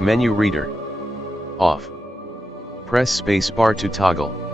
Menu reader. Off. Press spacebar to toggle.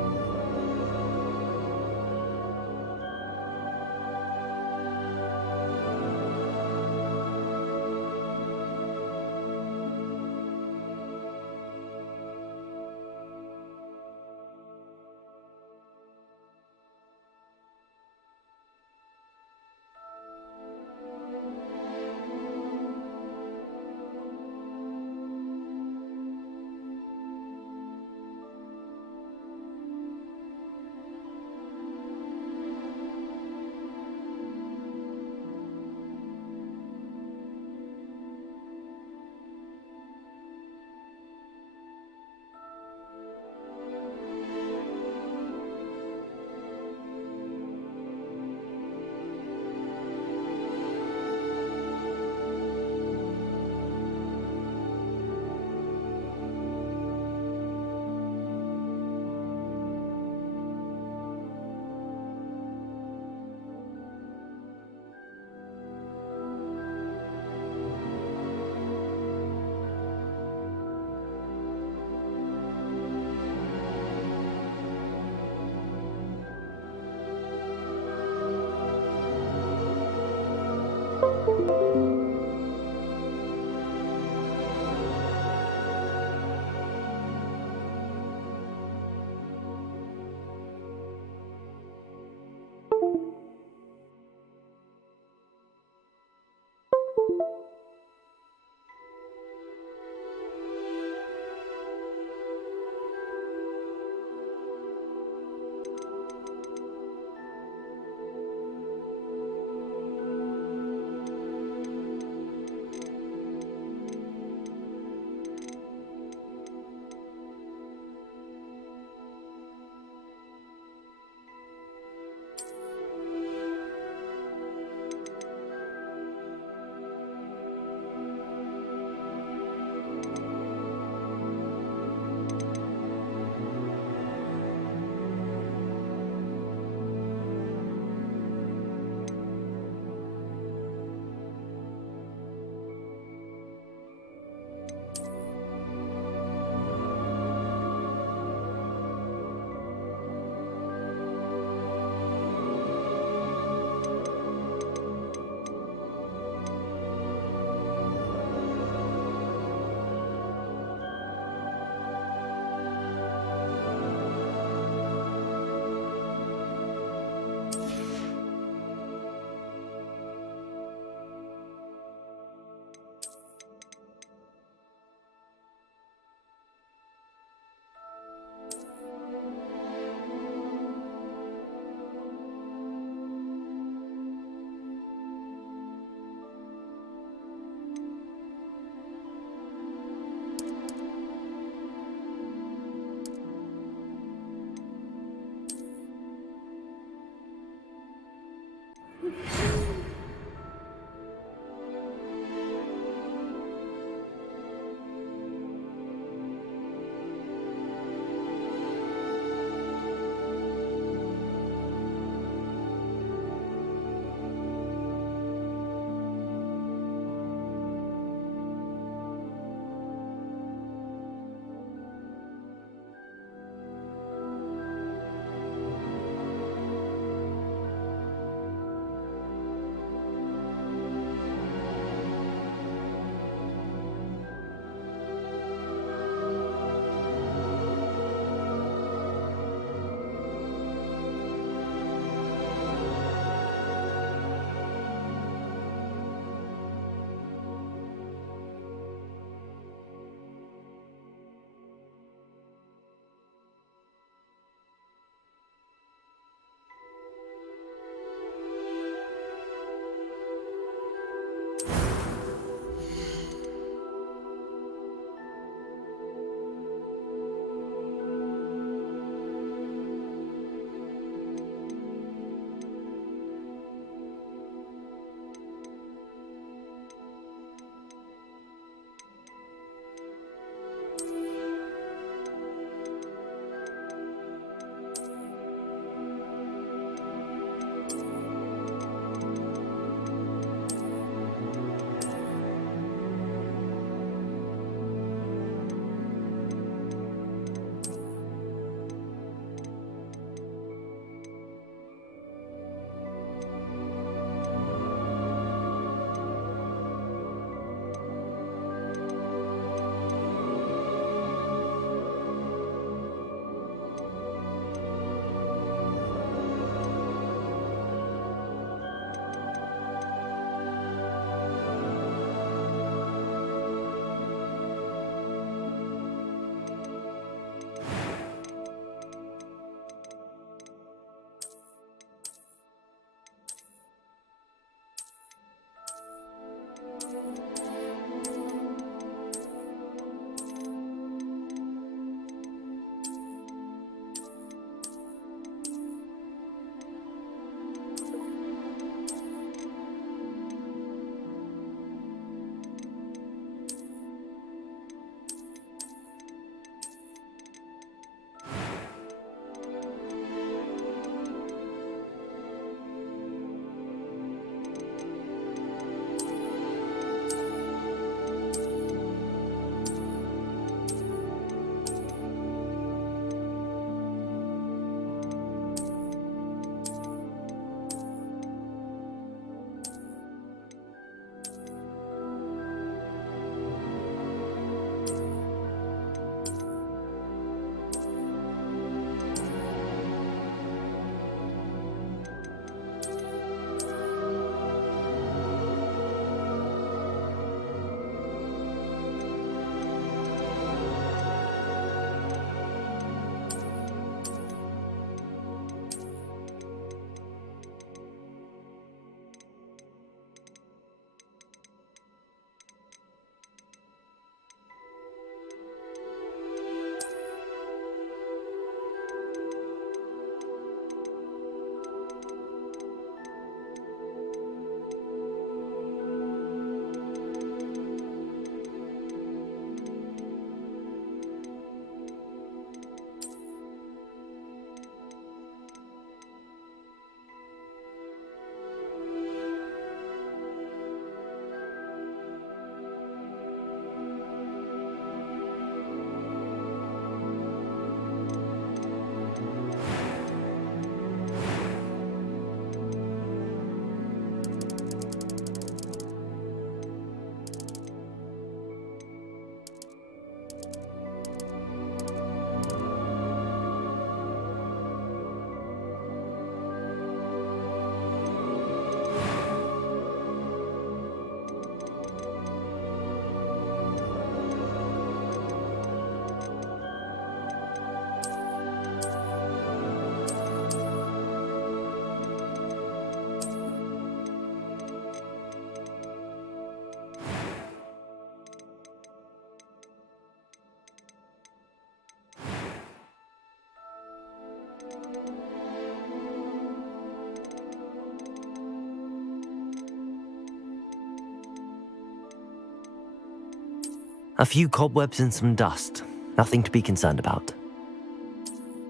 A few cobwebs and some dust. Nothing to be concerned about.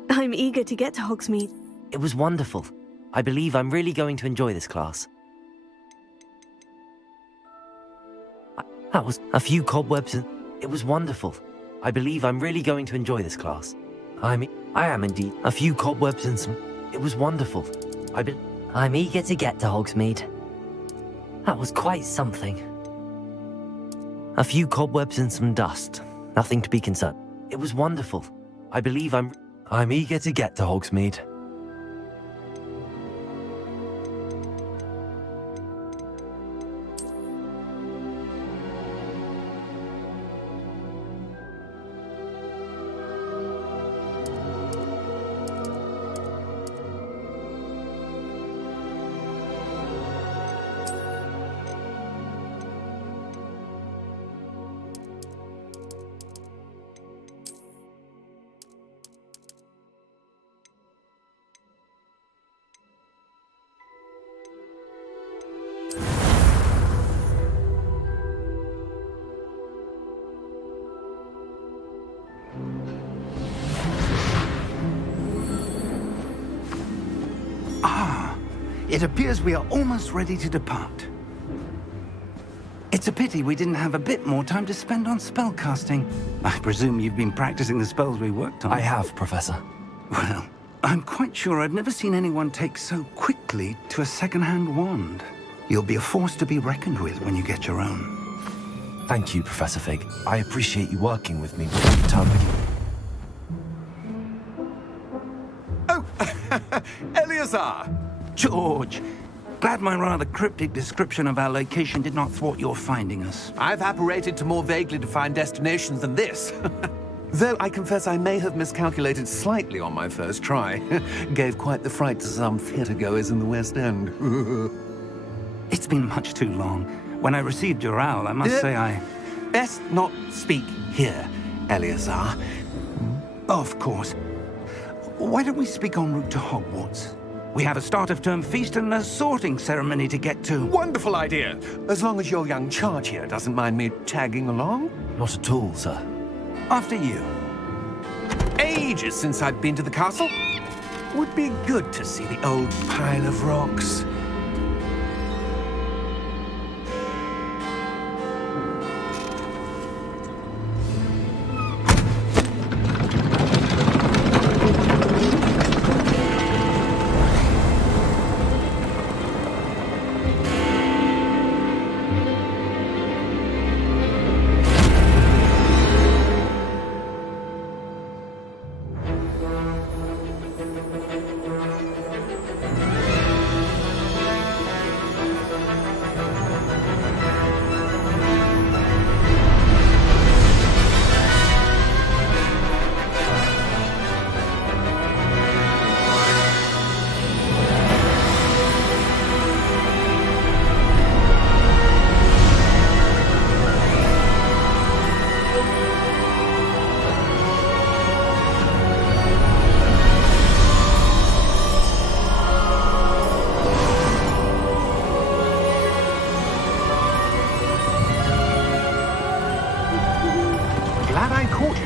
I'm eager to get to Hogsmeade. It was wonderful. I believe I'm really going to enjoy this class. That was a few cobwebs and... It was wonderful. I believe I'm really going to enjoy this class. I am indeed. A few cobwebs and some... It was wonderful. I'm eager to get to Hogsmeade. That was quite something. A few cobwebs and some dust. Nothing to be concerned. It was wonderful. I believe I'm eager to get to Hogsmeade. It appears we are almost ready to depart. It's a pity we didn't have a bit more time to spend on spellcasting. I presume you've been practicing the spells we worked on. I have, Professor. Well, I'm quite sure I've never seen anyone take so quickly to a second-hand wand. You'll be a force to be reckoned with when you get your own. Thank you, Professor Fig. I appreciate you working with me before the term begins. Oh, Eleazar! George! Glad my rather cryptic description of our location did not thwart your finding us. I've apparated to more vaguely defined destinations than this. Though I confess I may have miscalculated slightly on my first try. Gave quite the fright to some theatre-goers in the West End. It's been much too long. When I received your owl, I must say I... Best not speak here, Eleazar. Of course. Why don't we speak en route to Hogwarts? We have a start-of-term feast and a sorting ceremony to get to. Wonderful idea! As long as your young charge here doesn't mind me tagging along. Not at all, sir. After you. Ages since I've been to the castle. Would be good to see the old pile of rocks.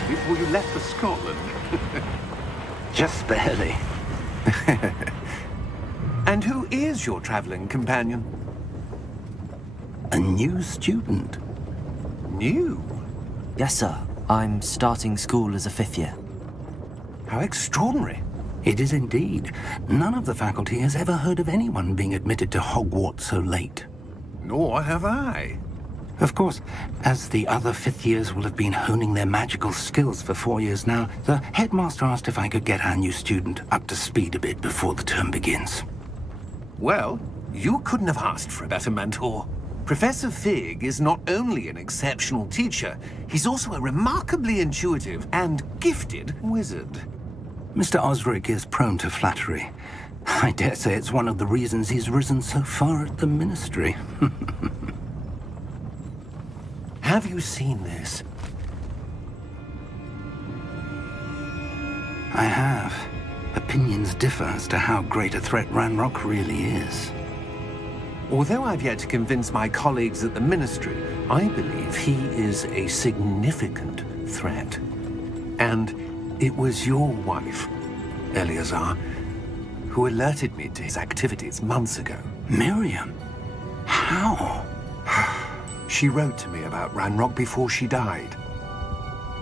Before you left for Scotland. Just barely. And who is your traveling companion? A new student. New? Yes, sir. I'm starting school as a 5th year. How extraordinary. It is indeed. None of the faculty has ever heard of anyone being admitted to Hogwarts so late. Nor have I. Of course, as the other 5th years will have been honing their magical skills for 4 years now, the headmaster asked if I could get our new student up to speed a bit before the term begins. Well, you couldn't have asked for a better mentor. Professor Fig is not only an exceptional teacher, he's also a remarkably intuitive and gifted wizard. Mr. Osric is prone to flattery. I dare say it's one of the reasons he's risen so far at the ministry. Have you seen this? I have. Opinions differ as to how great a threat Ranrock really is. Although I've yet to convince my colleagues at the Ministry, I believe he is a significant threat. And it was your wife, Eleazar, who alerted me to his activities months ago. Miriam? How? She wrote to me about Ranrock before she died,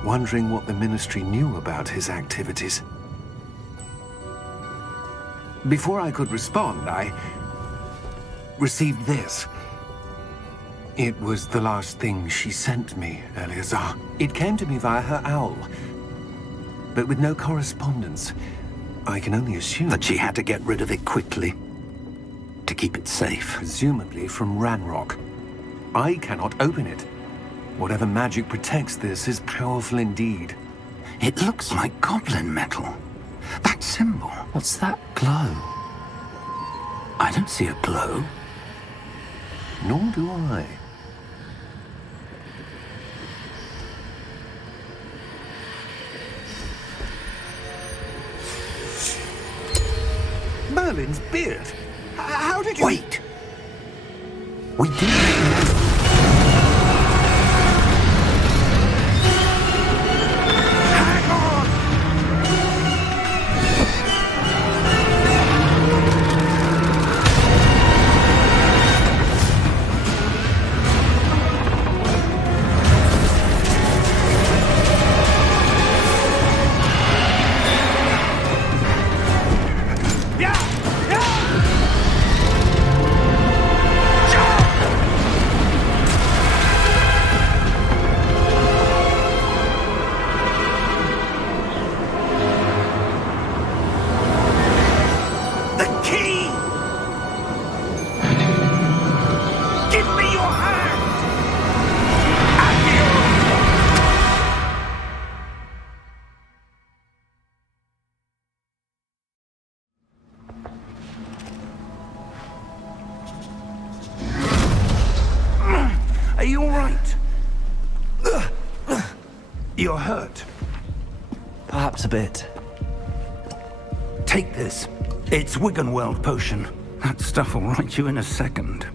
wondering what the Ministry knew about his activities. Before I could respond, I received this. It was the last thing she sent me, Eleazar. It came to me via her owl, but with no correspondence. I can only assume That she had to get rid of it quickly to keep it safe. presumably from Ranrock. I cannot open it. Whatever magic protects this is powerful indeed. It looks like goblin metal. That symbol. What's that glow? I don't see a glow. Nor do I. Merlin's beard. How did you... Wait! We didn't... Are you all right? You're hurt. Perhaps a bit. Take this. It's Wiggenweld potion. That stuff will right you in a second.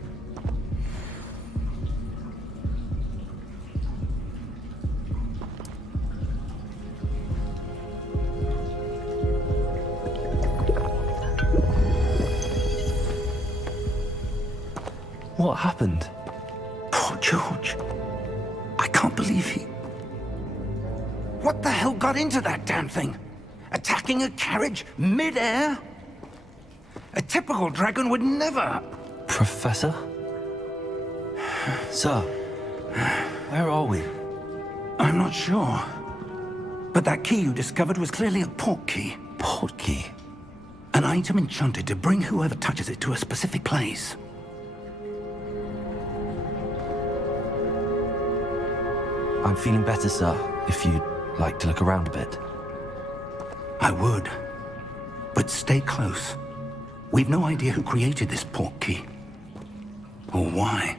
What happened? Poor George. I can't believe he... What the hell got into that damn thing? Attacking a carriage mid-air? A typical dragon would never... Professor? Sir, where are we? I'm not sure. But that key you discovered was clearly a port key. Port key? An item enchanted to bring whoever touches it to a specific place. I'm feeling better, sir, if you'd like to look around a bit. I would. But stay close. We've no idea who created this port key. Or why.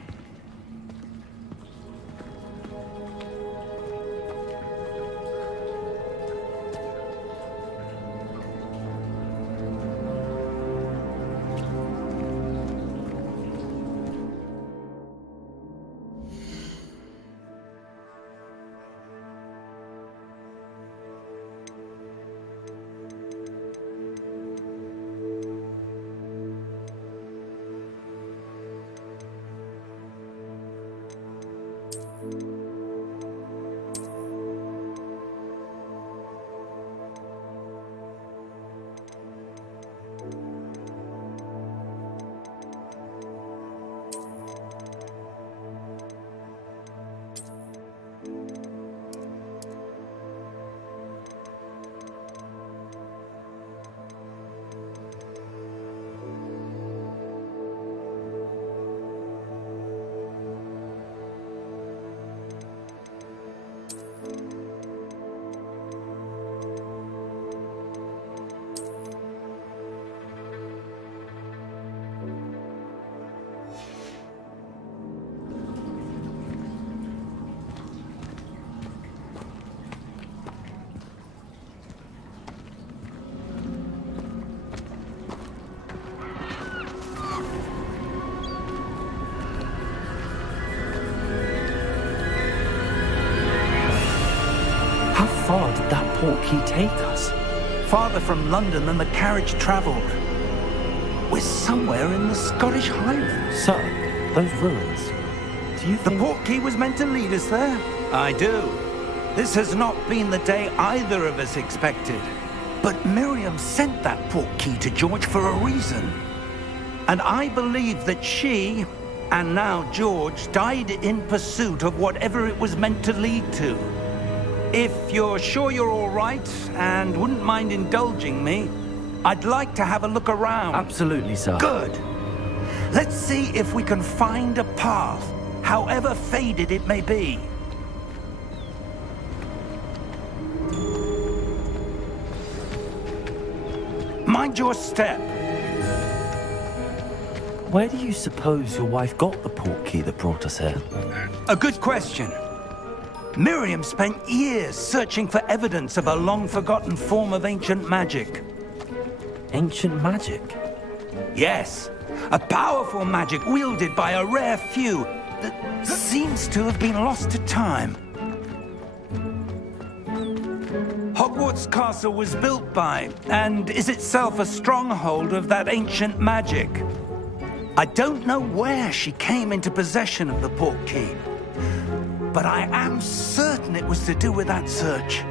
portkey take us? Farther from London than the carriage travelled. We're somewhere in the Scottish Highlands. Sir, those ruins. Do you The think... portkey was meant to lead us there? I do. This has not been the day either of us expected. But Miriam sent that portkey to George for a reason. And I believe that she, and now George, died in pursuit of whatever it was meant to lead to. If you're sure you're all right, and wouldn't mind indulging me, I'd like to have a look around. Absolutely, sir. Good. Let's see if we can find a path, however faded it may be. Mind your step. Where do you suppose your wife got the portkey that brought us here? A good question. Miriam spent years searching for evidence of a long-forgotten form of ancient magic. Ancient magic? Yes, a powerful magic wielded by a rare few that seems to have been lost to time. Hogwarts Castle was built by, and is itself a stronghold of that ancient magic. I don't know where she came into possession of the portkey, but I am certain it was to do with that search.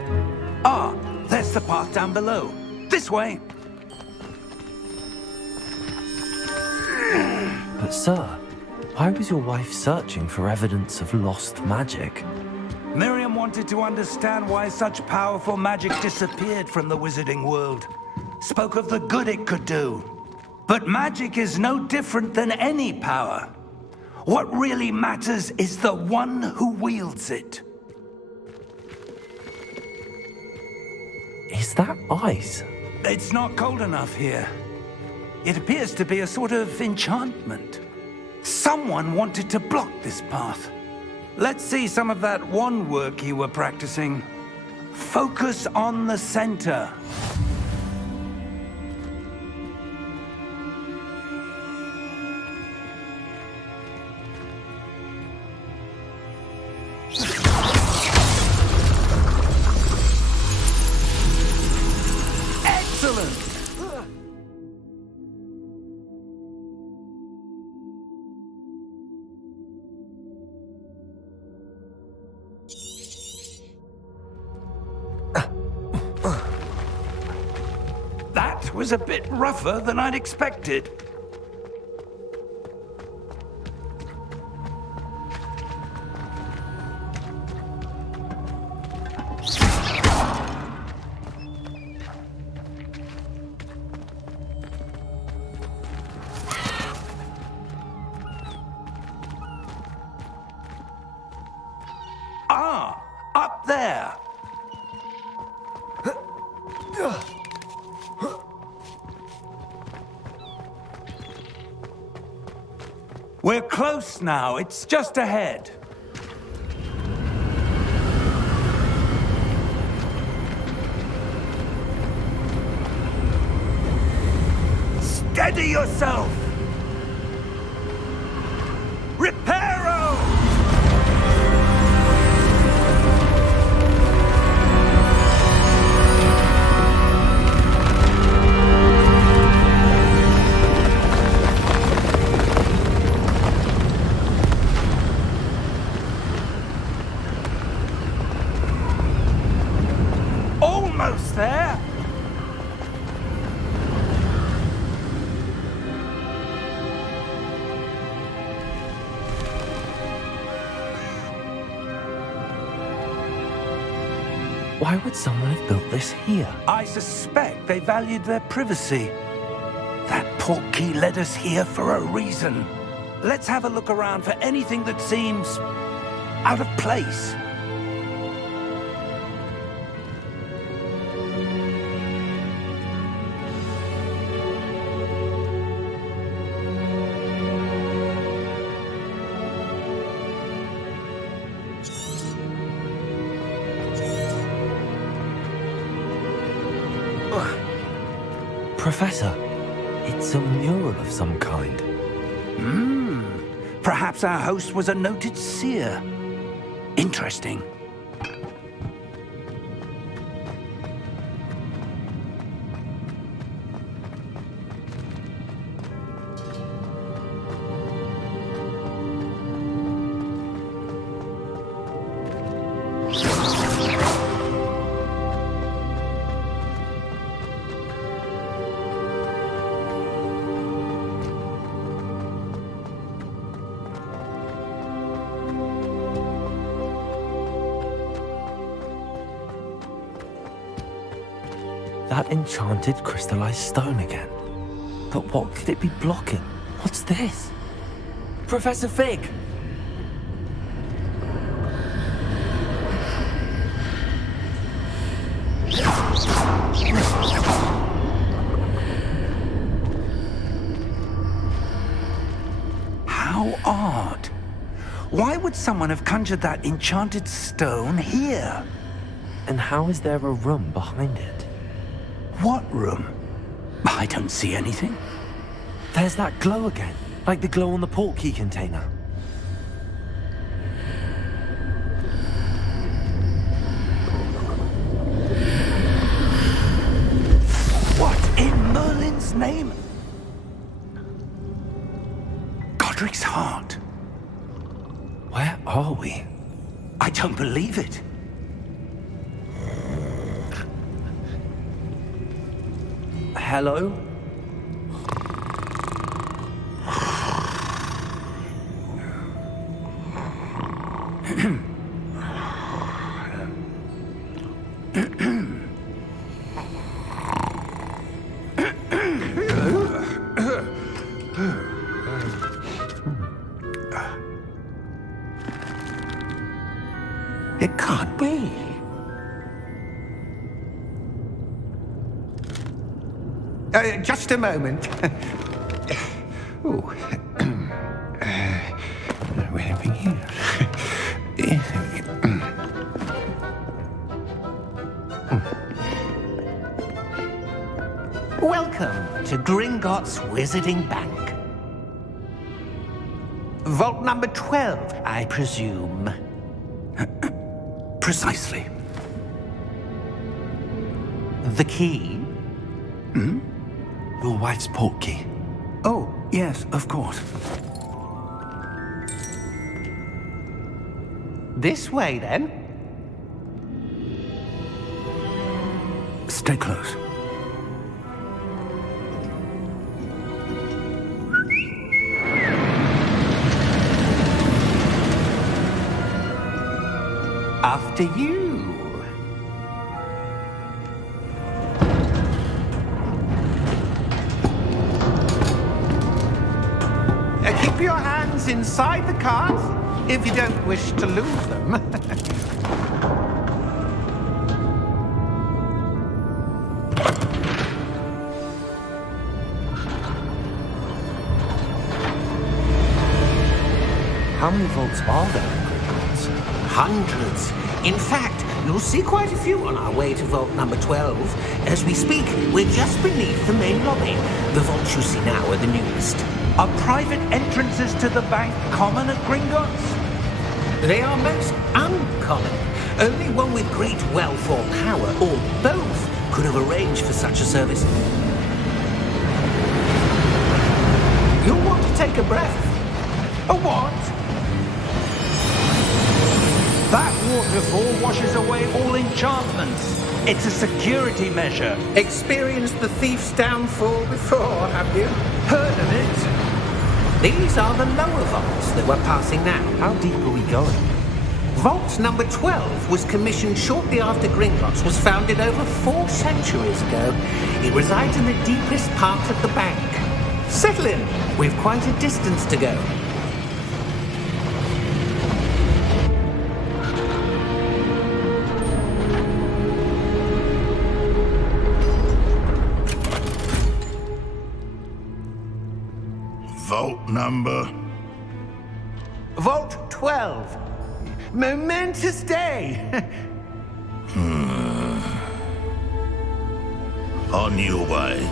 Ah, there's the path down below. This way. But sir, why was your wife searching for evidence of lost magic? Miriam wanted to understand why such powerful magic disappeared from the wizarding world. Spoke of the good it could do. But magic is no different than any power. What really matters is the one who wields it. Is that ice? It's not cold enough here. It appears to be a sort of enchantment. Someone wanted to block this path. Let's see some of that wand work you were practicing. Focus on the center. Excellent! That was a bit rougher than I'd expected. Ah, up there. We're close now. It's just ahead. Steady yourself! Reparo! Almost there! Why would someone have built this here? I suspect they valued their privacy. That portkey led us here for a reason. Let's have a look around for anything that seems out of place. Professor, it's a mural of some kind. Perhaps our host was a noted seer. Interesting. That enchanted crystallized stone again. But what could it be blocking? What's this? Professor Fig! How odd. Why would someone have conjured that enchanted stone here? And how is there a room behind it? What room? I don't see anything. There's that glow again, like the glow on the portkey container. What in Merlin's name? Godric's heart. Where are we? I don't believe it. Hello? It can't be. Just a moment. Ooh. Where have we here? Welcome to Gringotts Wizarding Bank. Vault number 12, I presume. Precisely. The key? Your wife's portkey. Oh, yes, of course. This way, then. Stay close. After you. Keep your hands inside the cart if you don't wish to lose them. How many vaults are there in Gringotts? Hundreds. In fact, you'll see quite a few on our way to vault number 12. As we speak, we're just beneath the main lobby. The vaults you see now are the newest. Are private entrances to the bank common at Gringotts? They are most uncommon. Only one with great wealth or power, or both, could have arranged for such a service. You'll want to take a breath. A what? That waterfall washes away all enchantments. It's a security measure. Experienced the thief's downfall before, have you? Heard of it? These are the lower vaults that we're passing now. How deep are we going? Vault number 12 was commissioned shortly after Gringotts was founded over 4 centuries ago. It resides in the deepest part of the bank. Settle in. We've quite a distance to go. Vault number? Vault 12. Momentous day. On your way.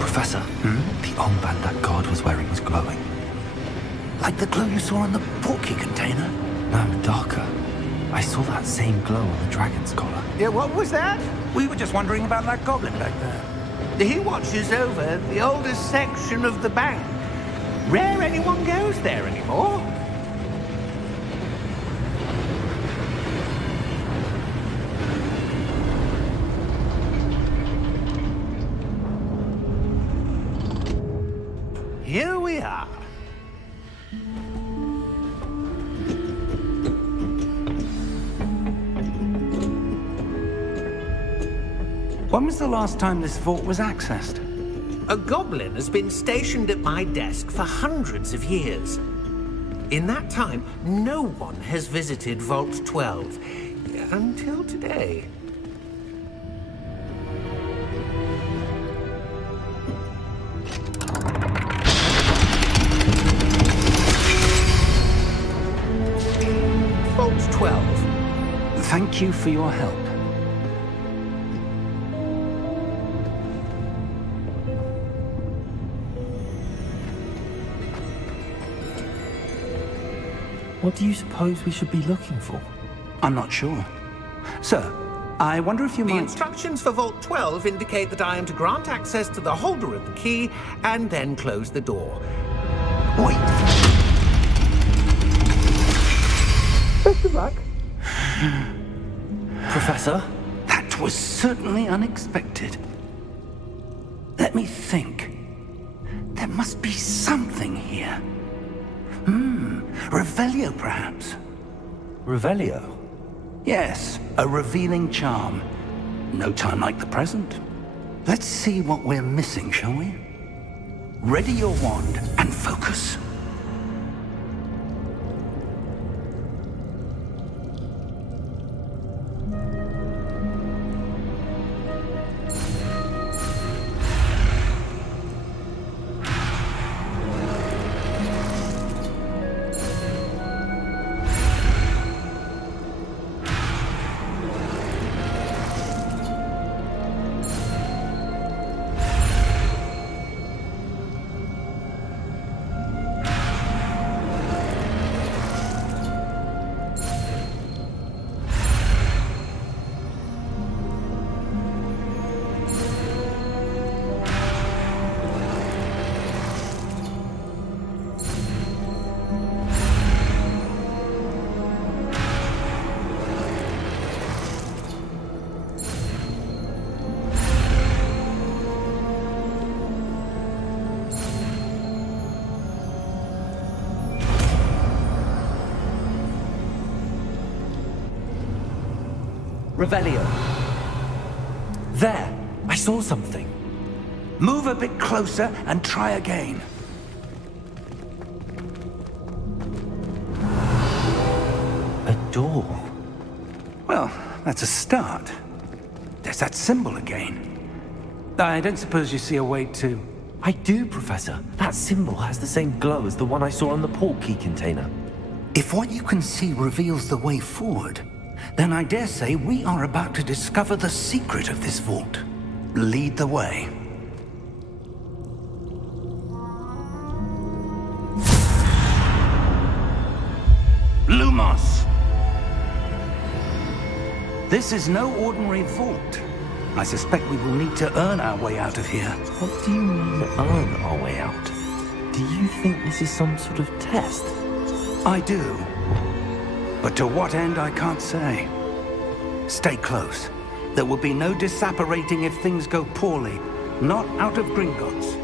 Professor, the armband that guard was wearing was glowing. Like the glow you saw in the portkey container? No, darker. I saw that same glow on the dragon's collar. Yeah, what was that? We were just wondering about that goblin back there. He watches over the oldest section of the bank. Rare anyone goes there anymore. here we are. When was the last time this vault was accessed? A goblin has been stationed at my desk for hundreds of years. In that time, no one has visited Vault 12 until today. Vault 12. Thank you for your help. What do you suppose we should be looking for? I'm not sure. Sir, I wonder if you The might... instructions for Vault 12 indicate that I am to grant access to the holder of the key and then close the door. Wait! Best of luck. Professor? That was certainly unexpected. Let me think. There must be something here. Revelio, perhaps? Revelio? Yes, a revealing charm. No time like the present. Let's see what we're missing, shall we? Ready your wand and focus. Revelio. There! I saw something. Move a bit closer and try again. A door. Well, that's a start. There's that symbol again. I don't suppose you see a way to... I do, Professor. That symbol has the same glow as the one I saw on the port key container. If what you can see reveals the way forward, then I dare say we are about to discover the secret of this vault. Lead the way. Lumos! This is no ordinary vault. I suspect we will need to earn our way out of here. What do you mean, earn our way out? Do you think this is some sort of test? I do. But to what end, I can't say. Stay close. There will be no disapparating if things go poorly. Not out of Gringotts.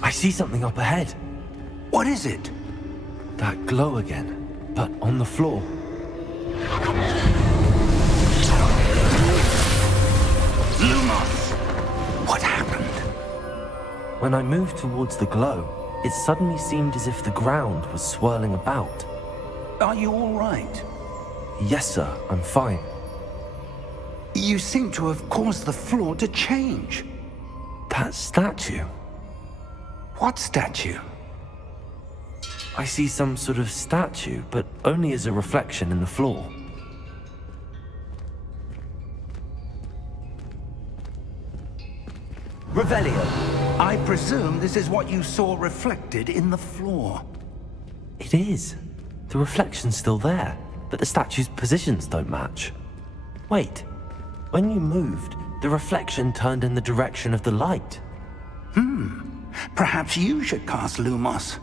I see something up ahead. What is it? That glow again, but on the floor. Lumos! What happened? When I moved towards the glow, it suddenly seemed as if the ground was swirling about. Are you all right? Yes, sir, I'm fine. You seem to have caused the floor to change. That statue. What statue? I see some sort of statue, but only as a reflection in the floor. Revelio, I presume this is what you saw reflected in the floor. It is. The reflection's still there, but the statue's positions don't match. Wait, when you moved, The reflection turned in the direction of the light. Perhaps you should cast Lumos.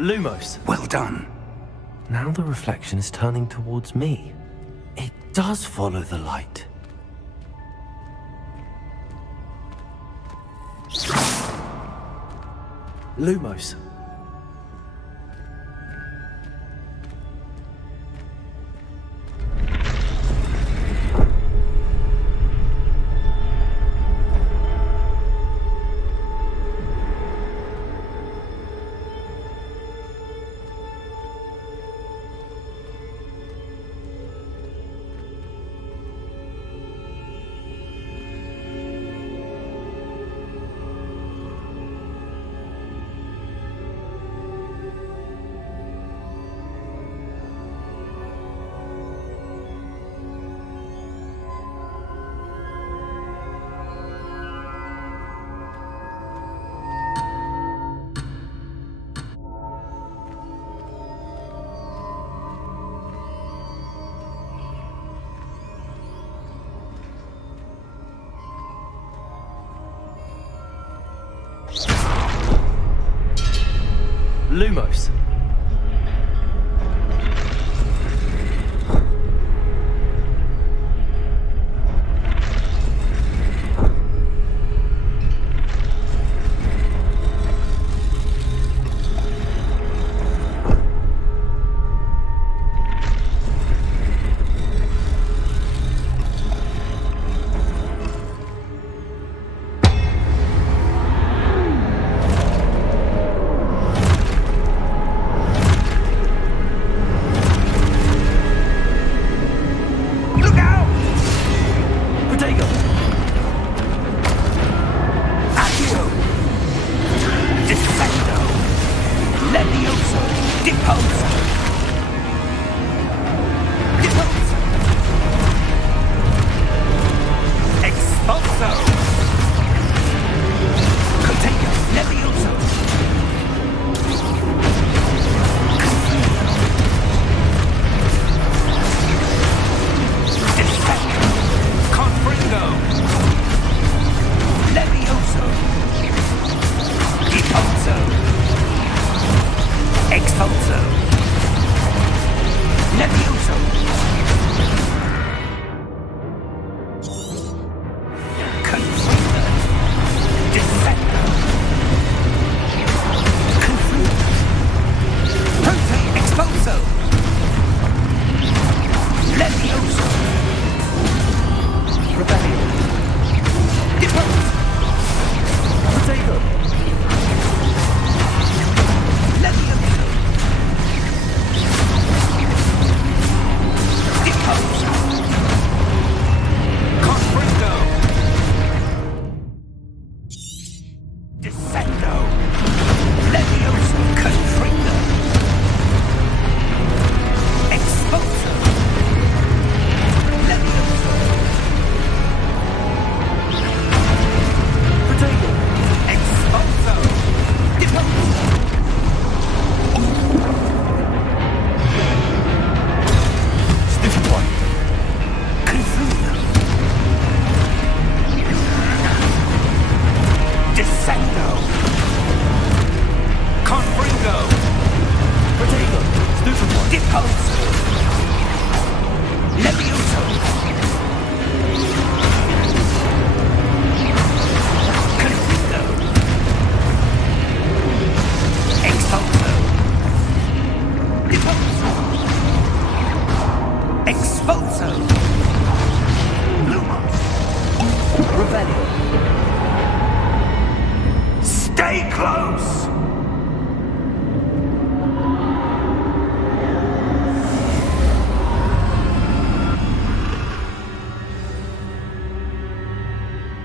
Lumos. Well done. Now the reflection is turning towards me. It does follow the light. Lumos. Lumos.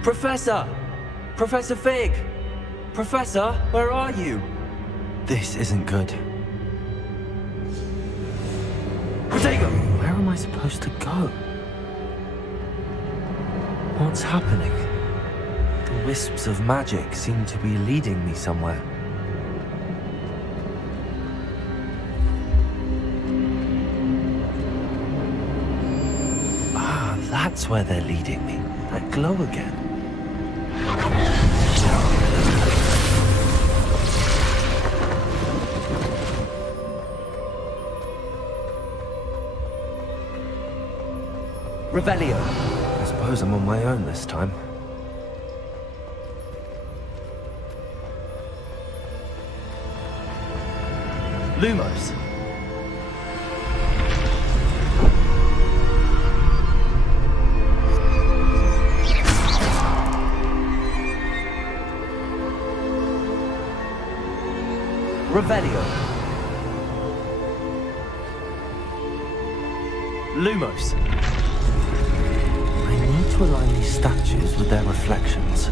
Professor! Professor Fig! Professor, where are you? This isn't good. Protego! Where am I supposed to go? What's happening? The wisps of magic seem to be leading me somewhere. Ah, that's where they're leading me. That glow again. Revelio. I suppose I'm on my own this time. Lumos. Revelio. Lumos. I need to align these statues with their reflections.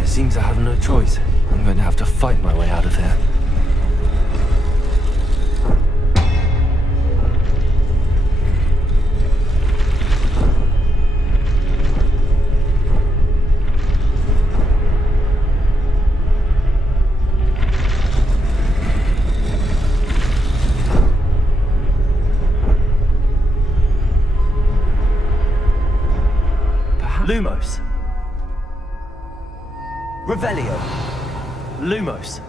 It seems I have no choice. I'm going to have to fight my way out of here. Lumos. Revelio. Lumos.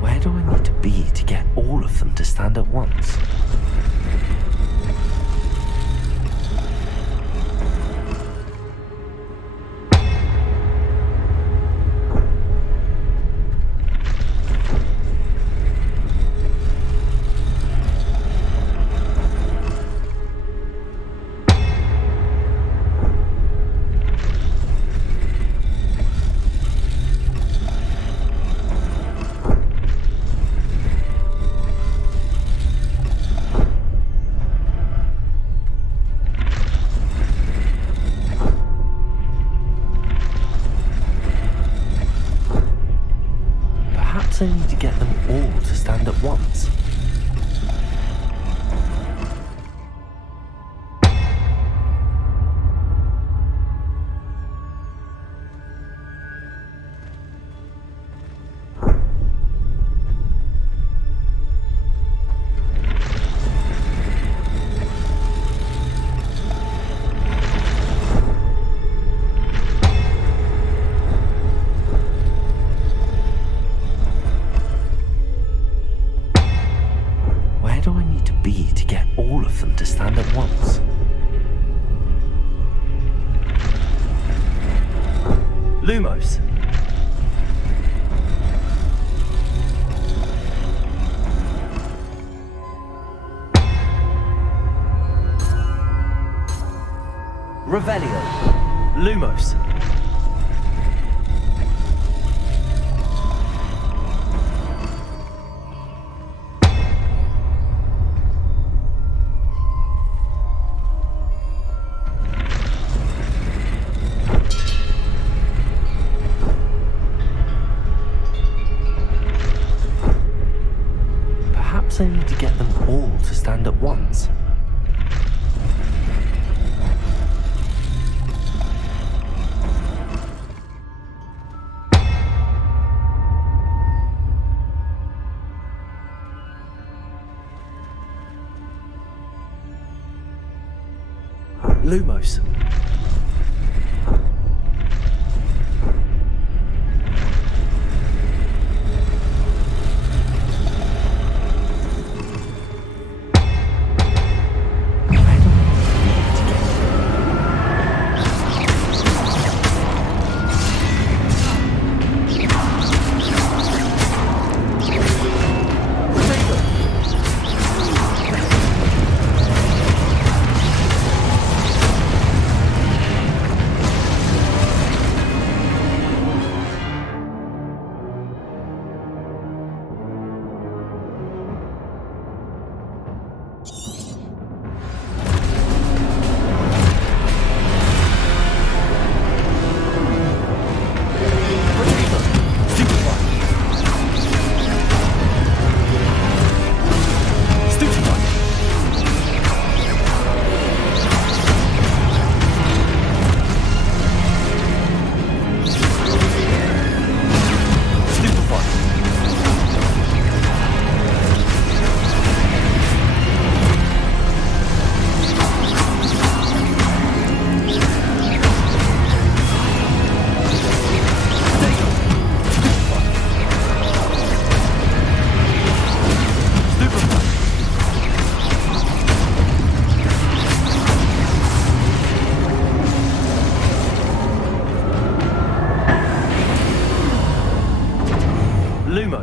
Where do I need to be to get all of them to stand at once? Perhaps I need to get them all to stand at once. Where do I need to be to get all of them to stand at once? Lumos. Revelio. Lumos. Perhaps I need to get them all to stand at once. Lumos.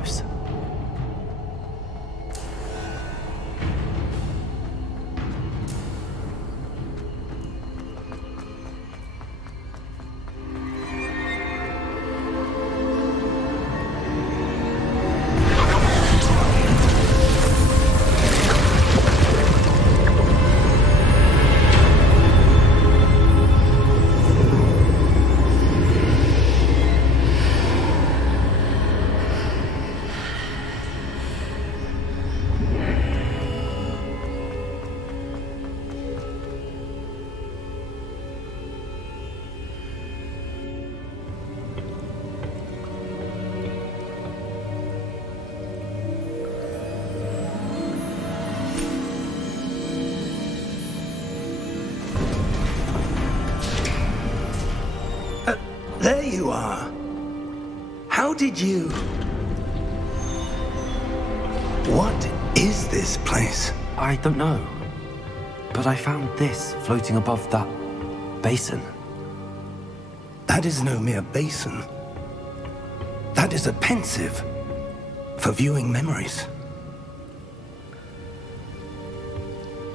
close. There you are. How did you... What is this place? I don't know. But I found this floating above that basin. That is no mere basin. That is a pensive for viewing memories.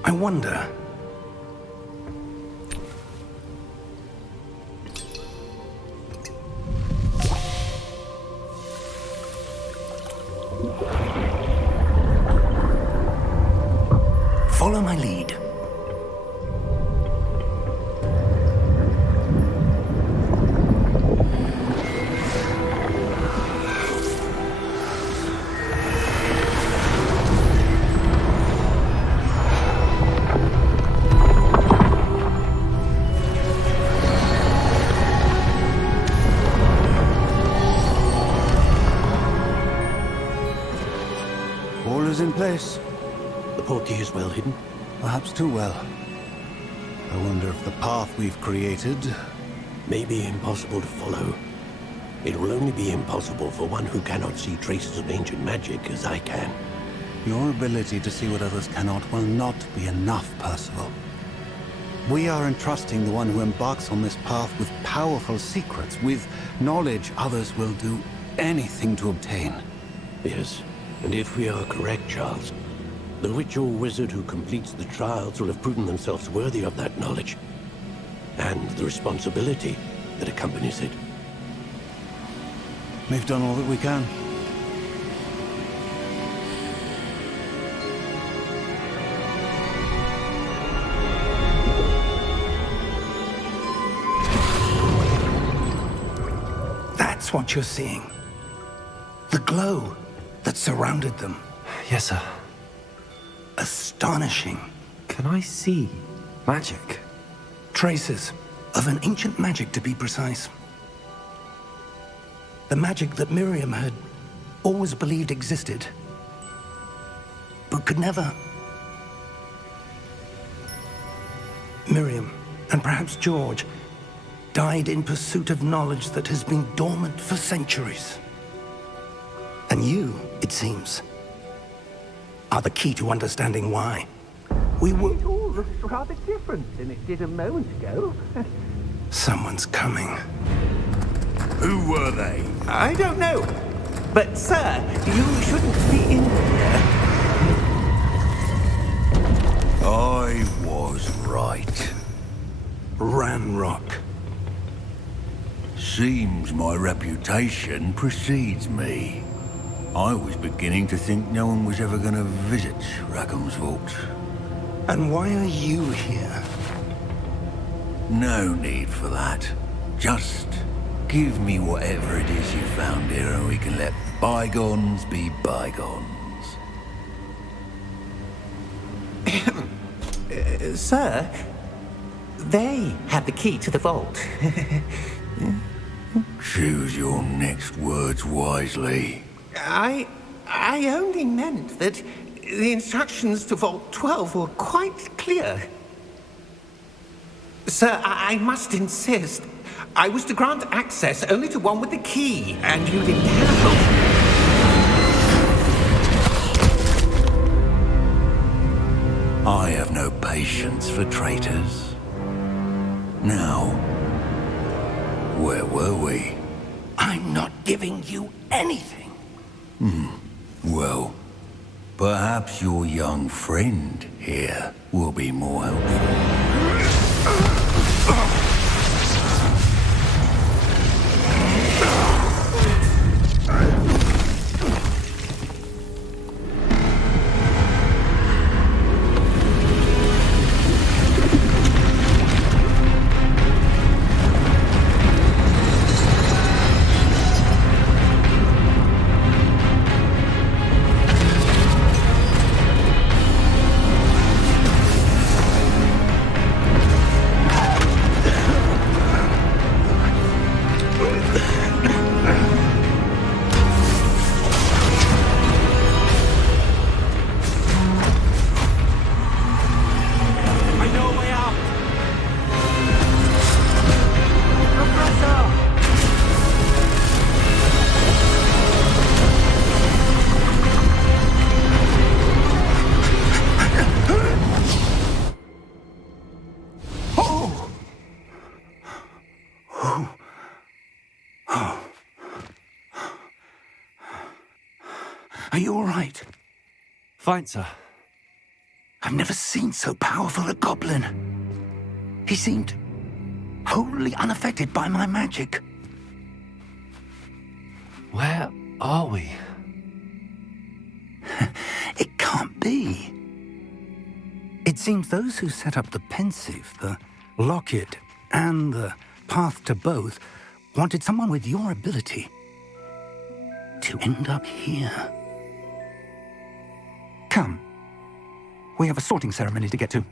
I wonder... Follow my lead. All is in place. The portkey is well hidden. Perhaps too well. I wonder if the path we've created... May be impossible to follow. It will only be impossible for one who cannot see traces of ancient magic as I can. Your ability to see what others cannot will not be enough, Percival. We are entrusting the one who embarks on this path with powerful secrets, with knowledge others will do anything to obtain. Yes, and if we are correct, Charles, the witch or wizard who completes the trials will have proven themselves worthy of that knowledge, and the responsibility that accompanies it. We've done all that we can. That's what you're seeing. The glow that surrounded them. Yes, sir. Astonishing. Can I see magic? Traces of an ancient magic, to be precise. The magic that Miriam had always believed existed, but could never. Miriam, and perhaps George, died in pursuit of knowledge that has been dormant for centuries. And you, it seems, are the key to understanding why. We were... It all looks rather different than it did a moment ago. Someone's coming. Who were they? I don't know. But, sir, you shouldn't be in here. I was right. Ranrock. Seems my reputation precedes me. I was beginning to think no one was ever going to visit Rackham's vault. And why are you here? No need for that. Just give me whatever it is you found here and we can let bygones be bygones. Sir, they have the key to the vault. Choose your next words wisely. I only meant that the instructions to Vault 12 were quite clear. Sir, I must insist. I was to grant access only to one with the key, and you didn't have. I have no patience for traitors. Now, where were we? I'm not giving you anything. Well, perhaps your young friend here will be more helpful. Are you all right? Fine, sir. I've never seen so powerful a goblin. He seemed wholly unaffected by my magic. Where are we? It can't be. It seems those who set up the pensive, the locket, and the path to both wanted someone with your ability to end up here. Come. We have a sorting ceremony to get to.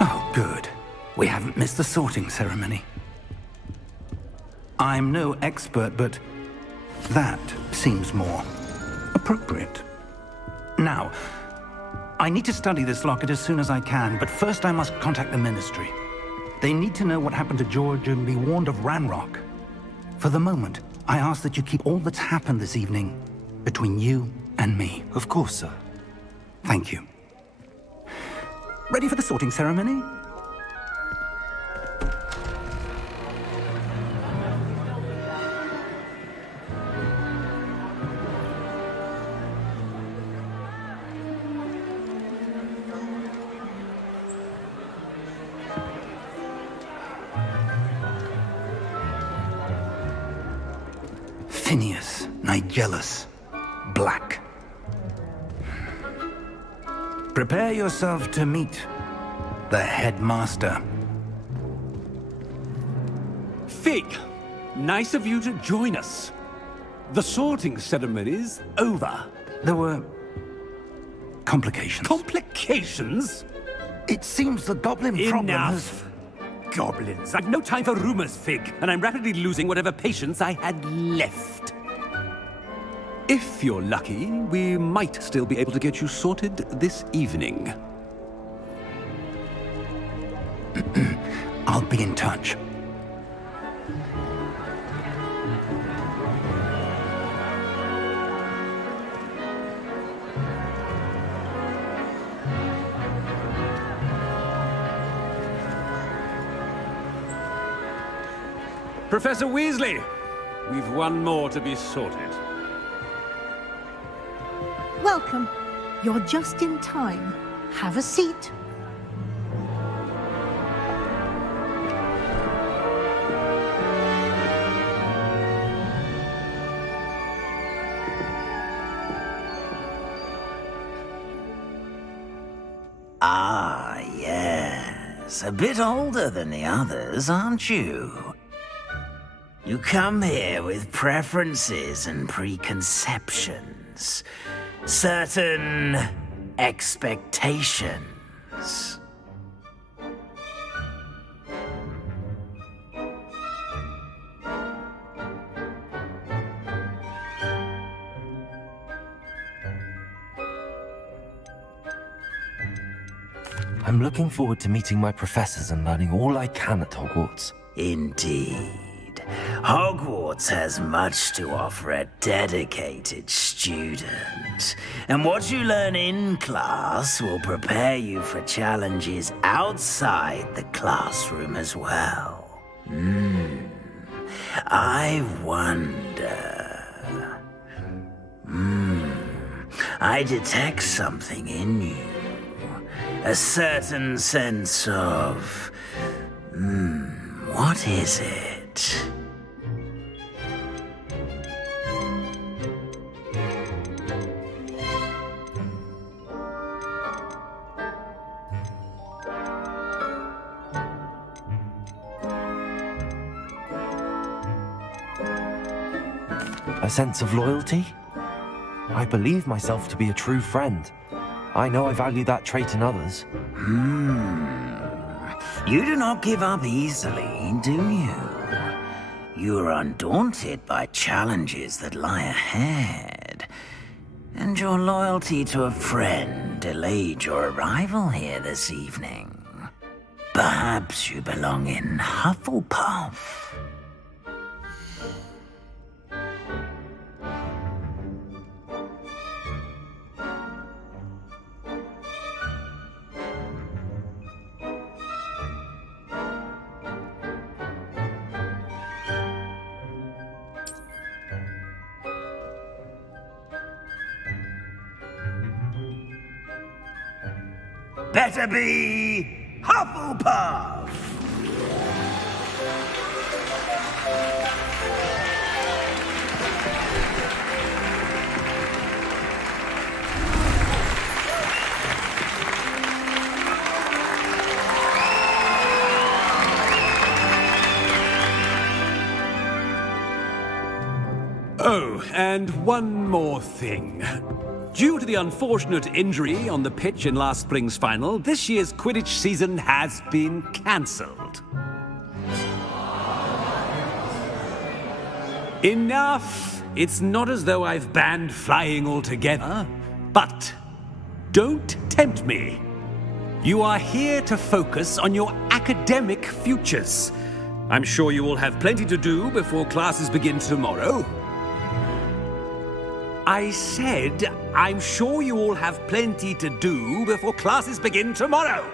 Oh, good. We haven't missed the sorting ceremony. I'm no expert, but that seems more appropriate. Now, I need to study this locket as soon as I can, but first I must contact the Ministry. They need to know what happened to George and be warned of Ranrock. For the moment, I ask that you keep all that's happened this evening between you and me. Of course, sir. Thank you. Ready for the sorting ceremony? Phineas, Nigellus, Black. Prepare yourself to meet the headmaster. Fig, nice of you to join us. The sorting ceremony's over. There were complications. Complications? It seems the goblin problem has... Enough! Goblins. I've no time for rumors, Fig, and I'm rapidly losing whatever patience I had left. If you're lucky, we might still be able to get you sorted this evening. I'll be in touch. Professor Weasley, we've one more to be sorted. Welcome. You're just in time. Have a seat. Ah, yes. A bit older than the others, aren't you? You come here with preferences and preconceptions. Certain expectations. I'm looking forward to meeting my professors and learning all I can at Hogwarts. Indeed. Hogwarts has much to offer a dedicated student. And what you learn in class will prepare you for challenges outside the classroom as well. I wonder... I detect something in you. A certain sense of... what is it? A sense of loyalty? I believe myself to be a true friend. I know I value that trait in others. You do not give up easily, do you? You are undaunted by challenges that lie ahead. And your loyalty to a friend delayed your arrival here this evening. Perhaps you belong in Hufflepuff. Better be Hufflepuff! Oh, and one more thing. Due to the unfortunate injury on the pitch in last spring's final, this year's Quidditch season has been cancelled. Enough! It's not as though I've banned flying altogether, but don't tempt me. You are here to focus on your academic futures. I'm sure you will have plenty to do before classes begin tomorrow. I said, I'm sure you all have plenty to do before classes begin tomorrow.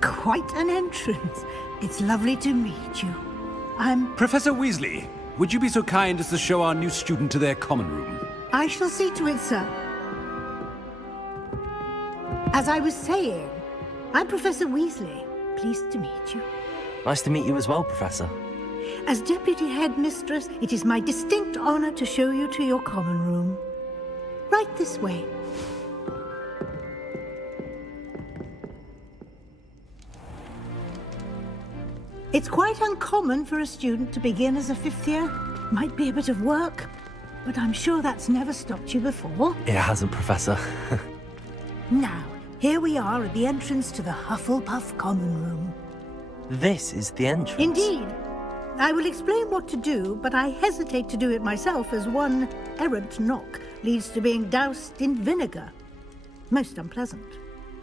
Quite an entrance. It's lovely to meet you. Professor Weasley, would you be so kind as to show our new student to their common room? I shall see to it, sir. As I was saying, I'm Professor Weasley. Pleased to meet you. Nice to meet you as well, Professor. As Deputy Headmistress, it is my distinct honor to show you to your common room. Right this way. It's quite uncommon for a student to begin as a 5th year. Might be a bit of work, but I'm sure that's never stopped you before. It hasn't, Professor. Now, here we are at the entrance to the Hufflepuff Common Room. This is the entrance. Indeed. I will explain what to do, but I hesitate to do it myself as one errant knock leads to being doused in vinegar. Most unpleasant.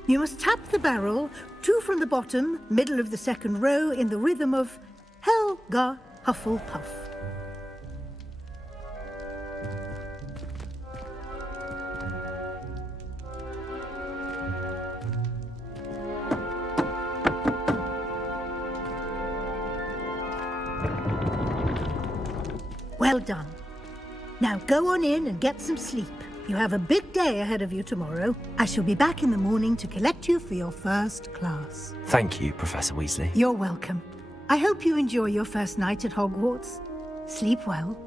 You must tap the barrel, 2 from the bottom, middle of the 2nd row, in the rhythm of Helga Hufflepuff. Well done. Now go on in and get some sleep. You have a big day ahead of you tomorrow. I shall be back in the morning to collect you for your first class. Thank you, Professor Weasley. You're welcome. I hope you enjoy your first night at Hogwarts. Sleep well.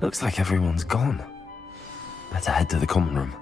Looks like everyone's gone. Better head to the common room.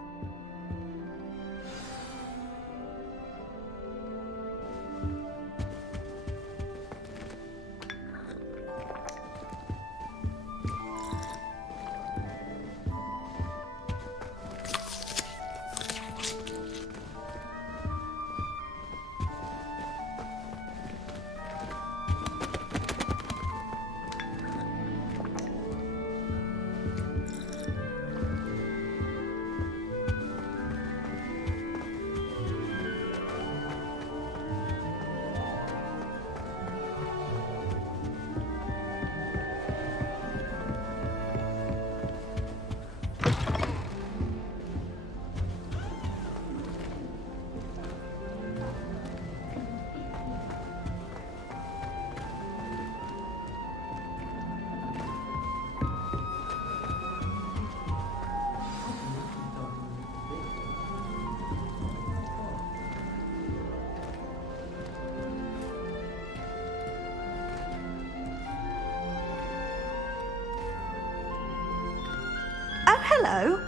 Hello.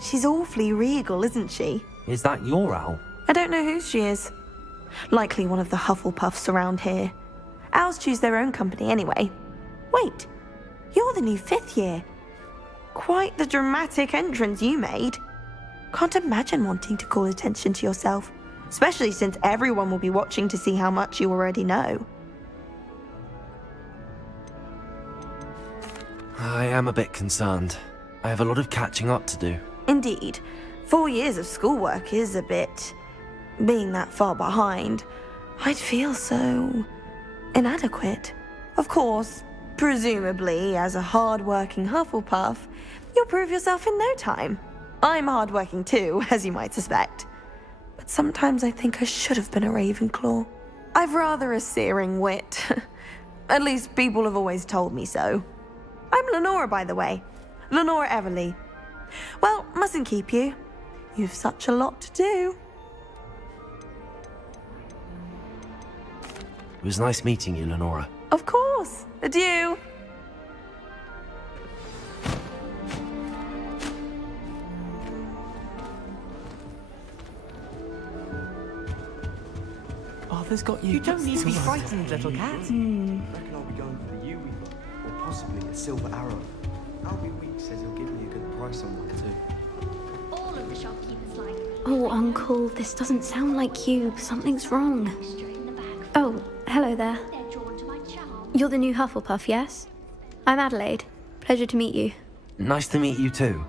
She's awfully regal, isn't she? Is that your owl? I don't know who she is. Likely one of the Hufflepuffs around here. Owls choose their own company anyway. Wait, you're the new 5th year. Quite the dramatic entrance you made. Can't imagine wanting to call attention to yourself, especially since everyone will be watching to see how much you already know. I am a bit concerned. I have a lot of catching up to do. Indeed. 4 years of schoolwork is a bit... Being that far behind, I'd feel so... inadequate. Of course, presumably, as a hard-working Hufflepuff, you'll prove yourself in no time. I'm hard-working too, as you might suspect. But sometimes I think I should have been a Ravenclaw. I've rather a searing wit. At least people have always told me so. I'm Lenora, by the way. Lenora Everly. Well, mustn't keep you. You've such a lot to do. It was nice meeting you, Lenora. Of course. Adieu. Arthur's got you. You don't need to be It's all right. frightened, little cat. I reckon I'll be going for the U-Weaver, or possibly a silver arrow. Albie Weeks says he'll give me a good price on one too. All of the shopkeepers like me. Oh, Uncle, this doesn't sound like you. Something's wrong. Oh, hello there. They're drawn to my charm. You're the new Hufflepuff, yes? I'm Adelaide. Pleasure to meet you. Nice to meet you too.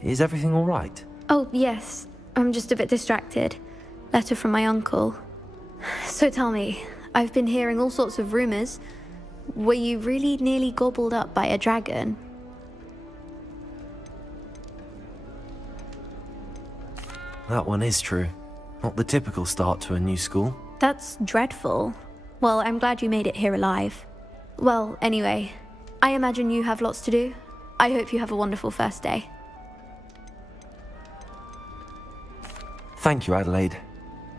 Is everything all right? Oh, yes. I'm just a bit distracted. Letter from my uncle. So tell me, I've been hearing all sorts of rumors. Were you really nearly gobbled up by a dragon? That one is true. Not the typical start to a new school. That's dreadful. Well, I'm glad you made it here alive. Well, anyway, I imagine you have lots to do. I hope you have a wonderful first day. Thank you, Adelaide.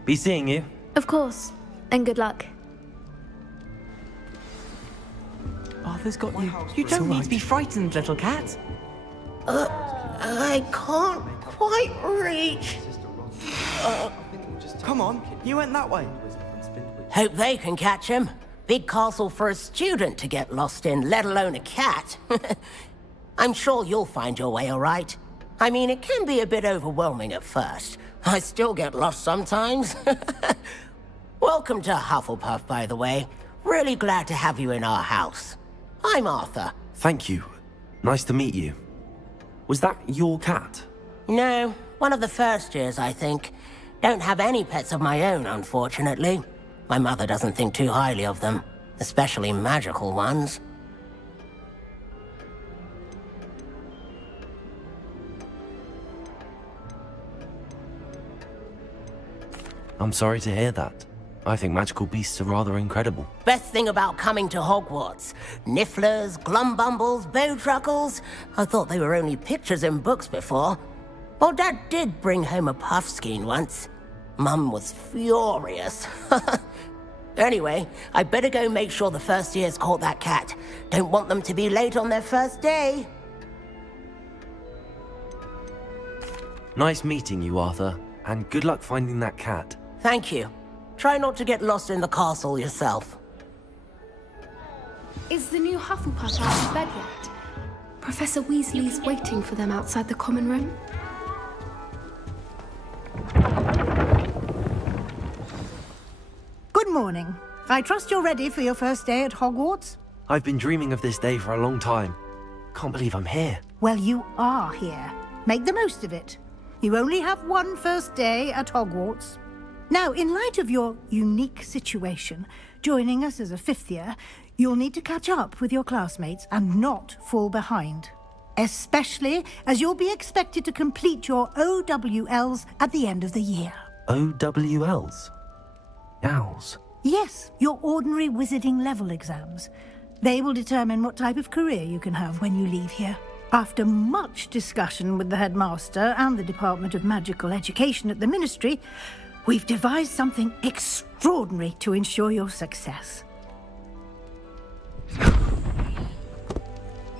Be seeing you. Of course. And good luck. Arthur's got you. You don't need to be frightened, little cat. I can't quite reach. Come on, you went that way. Hope they can catch him. Big castle for a student to get lost in, let alone a cat. I'm sure you'll find your way all right. I mean, it can be a bit overwhelming at first. I still get lost sometimes. Welcome to Hufflepuff, by the way. Really glad to have you in our house. I'm Arthur. Thank you. Nice to meet you. Was that your cat? No, one of the first years, I think. Don't have any pets of my own, unfortunately. My mother doesn't think too highly of them, especially magical ones. I'm sorry to hear that. I think magical beasts are rather incredible. Best thing about coming to Hogwarts. Nifflers, glumbumbles, bowtruckles. I thought they were only pictures in books before. Well, Dad did bring home a puffskein once. Mum was furious. Anyway, I better go make sure the first years caught that cat. Don't want them to be late on their first day. Nice meeting you, Arthur. And good luck finding that cat. Thank you. Try not to get lost in the castle yourself. Is the new Hufflepuff out of bed yet? Professor Weasley's waiting for them outside the common room. Good morning. I trust you're ready for your first day at Hogwarts? I've been dreaming of this day for a long time. Can't believe I'm here. Well, you are here. Make the most of it. You only have one first day at Hogwarts. Now, in light of your unique situation, joining us as a fifth year, you'll need to catch up with your classmates and not fall behind. Especially as you'll be expected to complete your OWLs at the end of the year. OWLs? Owls? Yes, your ordinary wizarding level exams. They will determine what type of career you can have when you leave here. After much discussion with the headmaster and the Department of Magical Education at the Ministry, we've devised something extraordinary to ensure your success.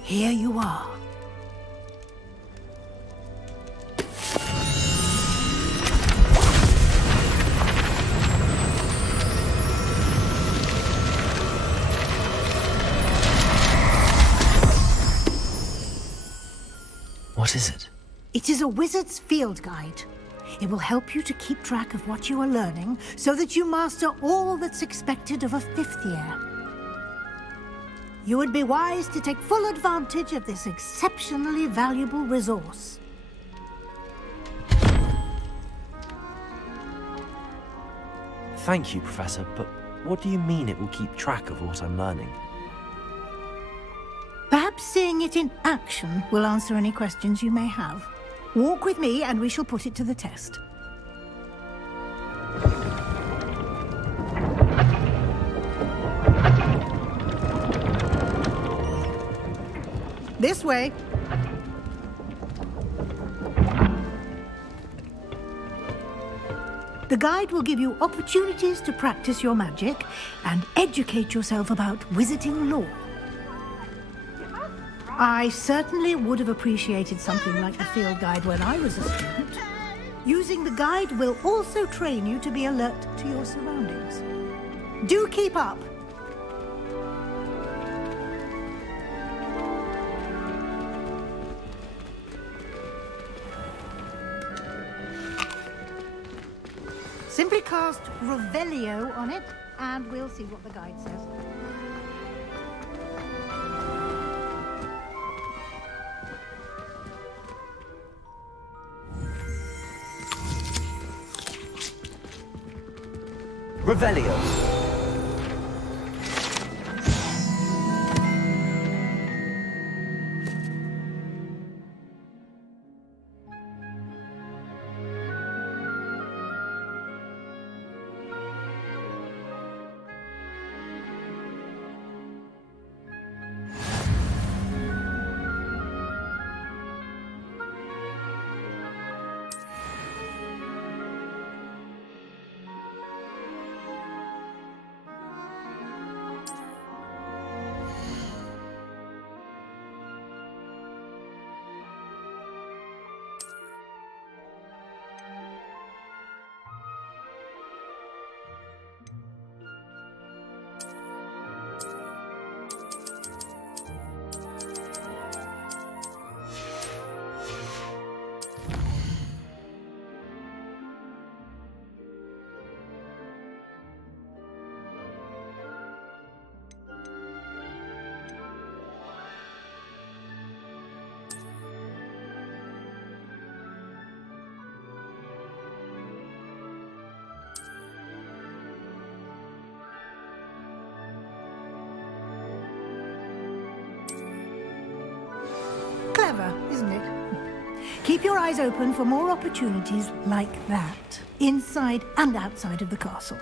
Here you are. What is it? It is a wizard's field guide. It will help you to keep track of what you are learning so that you master all that's expected of a fifth year. You would be wise to take full advantage of this exceptionally valuable resource. Thank you, Professor, but what do you mean it will keep track of what I'm learning? Perhaps seeing it in action will answer any questions you may have. Walk with me and we shall put it to the test. This way. The guide will give you opportunities to practice your magic and educate yourself about wizarding lore. I certainly would have appreciated something like the field guide when I was a student. Using the guide will also train you to be alert to your surroundings. Do keep up. Simply cast Revelio on it, and we'll see what the guide says. Revelio. Keep your eyes open for more opportunities like that, inside and outside of the castle.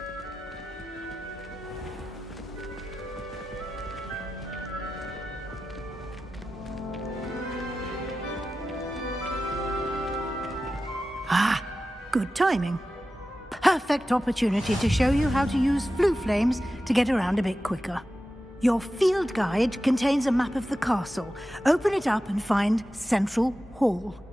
Ah, good timing. Perfect opportunity to show you how to use flue flames to get around a bit quicker. Your field guide contains a map of the castle. Open it up and find Central Hall.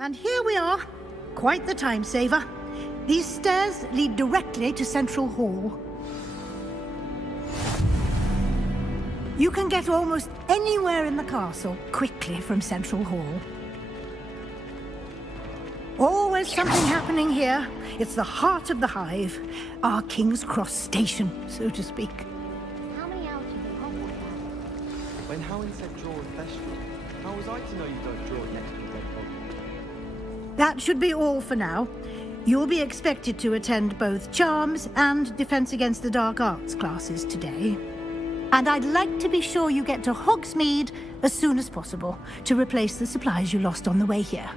And here we are. Quite the time saver. These stairs lead directly to Central Hall. You can get almost anywhere in the castle quickly from Central Hall. Always something happening here. It's the heart of the hive. Our King's Cross station, so to speak. How many hours do you think Hogwarts has? When Helen said draw with Thestral, how was I to know you don't draw next to the dead body? That should be all for now. You'll be expected to attend both Charms and Defense Against the Dark Arts classes today. And I'd like to be sure you get to Hogsmeade as soon as possible to replace the supplies you lost on the way here.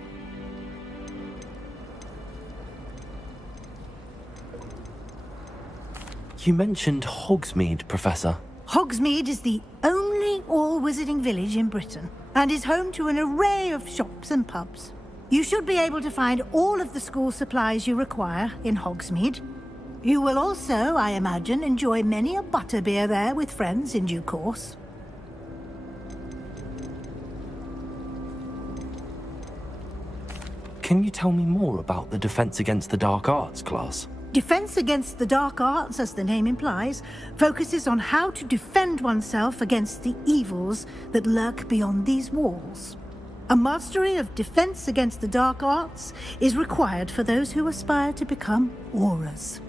You mentioned Hogsmeade, Professor. Hogsmeade is the only all-wizarding village in Britain and is home to an array of shops and pubs. You should be able to find all of the school supplies you require in Hogsmeade. You will also, I imagine, enjoy many a butterbeer there with friends in due course. Can you tell me more about the Defense Against the Dark Arts class? Defense Against the Dark Arts, as the name implies, focuses on how to defend oneself against the evils that lurk beyond these walls. A mastery of Defense Against the Dark Arts is required for those who aspire to become Aurors.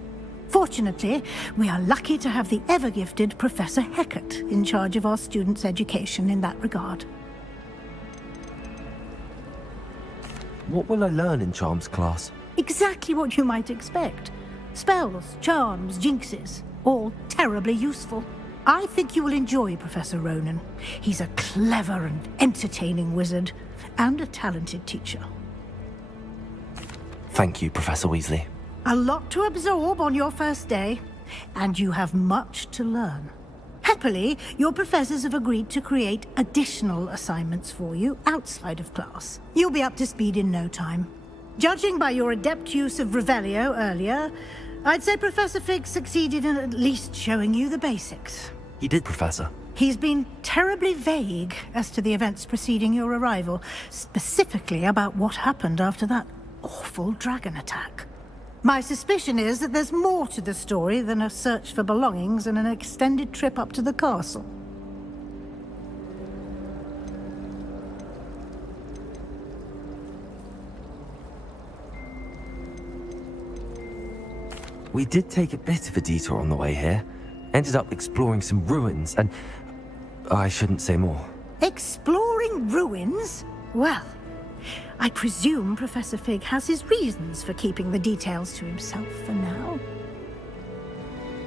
Fortunately, we are lucky to have the ever-gifted Professor Hecat in charge of our students' education in that regard. What will I learn in Charms class? Exactly what you might expect. Spells, charms, jinxes, all terribly useful. I think you will enjoy Professor Ronan. He's a clever and entertaining wizard, and a talented teacher. Thank you, Professor Weasley. A lot to absorb on your first day, and you have much to learn. Happily, your professors have agreed to create additional assignments for you outside of class. You'll be up to speed in no time. Judging by your adept use of Revelio earlier, I'd say Professor Fig succeeded in at least showing you the basics. He did, Professor. He's been terribly vague as to the events preceding your arrival, specifically about what happened after that awful dragon attack. My suspicion is that there's more to the story than a search for belongings and an extended trip up to the castle. We did take a bit of a detour on the way here. Ended up exploring some ruins and... I shouldn't say more. Exploring ruins? Well, I presume Professor Fig has his reasons for keeping the details to himself for now.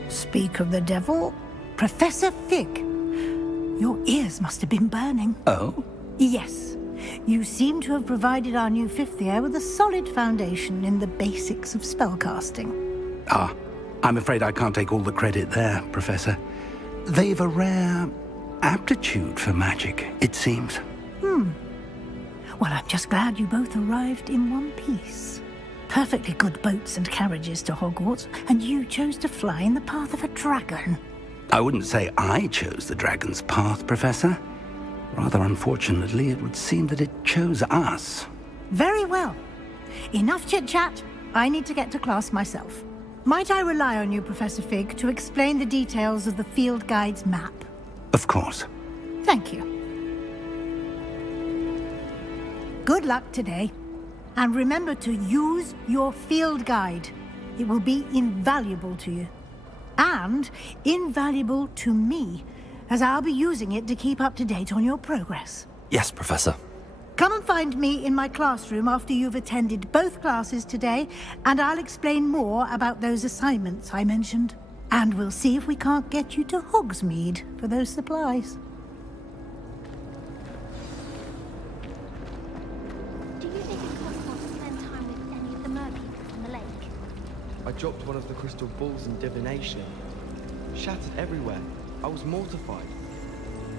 Speak of the devil, Professor Fig. Your ears must have been burning. Oh? Yes. You seem to have provided our new fifth year with a solid foundation in the basics of spellcasting. Ah, I'm afraid I can't take all the credit there, Professor. They've a rare aptitude for magic, it seems. Well, I'm just glad you both arrived in one piece. Perfectly good boats and carriages to Hogwarts, and you chose to fly in the path of a dragon. I wouldn't say I chose the dragon's path, Professor. Rather unfortunately, it would seem that it chose us. Very well. Enough chit-chat. I need to get to class myself. Might I rely on you, Professor Fig, to explain the details of the field guide's map? Of course. Thank you. Good luck today. And remember to use your field guide. It will be invaluable to you. And invaluable to me, as I'll be using it to keep up to date on your progress. Yes, Professor. Come and find me in my classroom after you've attended both classes today, and I'll explain more about those assignments I mentioned. And we'll see if we can't get you to Hogsmeade for those supplies. Do you think it's possible to spend time with any of the merpeople on the lake? I dropped one of the crystal balls in divination. Shattered everywhere. I was mortified.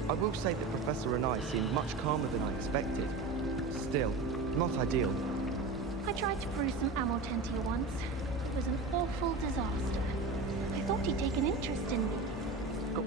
I will say that Professor and I seemed much calmer than I expected. Still, not ideal. I tried to brew some amortentia once. It was an awful disaster. I thought he'd take an interest in me. Got